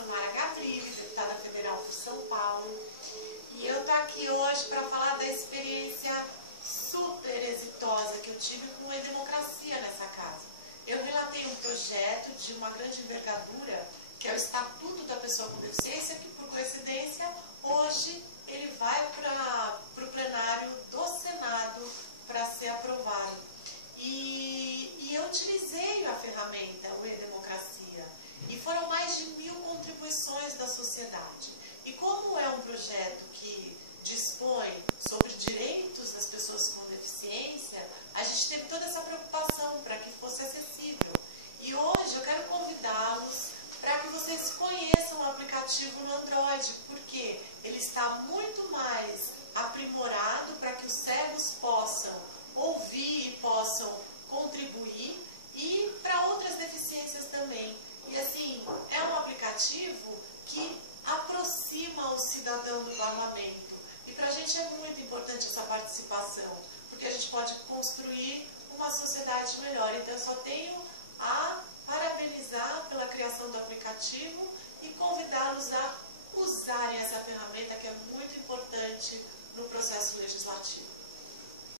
Samara Gavrilli, deputada federal por São Paulo, e eu tô aqui hoje para falar da experiência super exitosa que eu tive com a democracia nessa casa. Eu relatei um projeto de uma grande envergadura, que é o Estatuto da Pessoa com Deficiência, que por coincidência hoje ele vai para o plenário do Senado para ser aprovado. E eu utilizei a ferramenta, o E-Democracia, e foram mais de 1000 contribuições da sociedade. E como é um projeto que dispõe sobre direitos das pessoas com deficiência, a gente teve toda essa preocupação para que fosse acessível. E hoje eu quero convidá-los para que vocês conheçam o aplicativo no Android, porque ele está muito mais aprimorado para que os cegos possam ouvir e possam contribuir, e para outras deficiências também. E assim, é um aplicativo que aproxima o cidadão do parlamento. E para a gente é muito importante essa participação, porque a gente pode construir uma sociedade melhor. Então eu só tenho a parabenizar pela criação do aplicativo e convidá-los a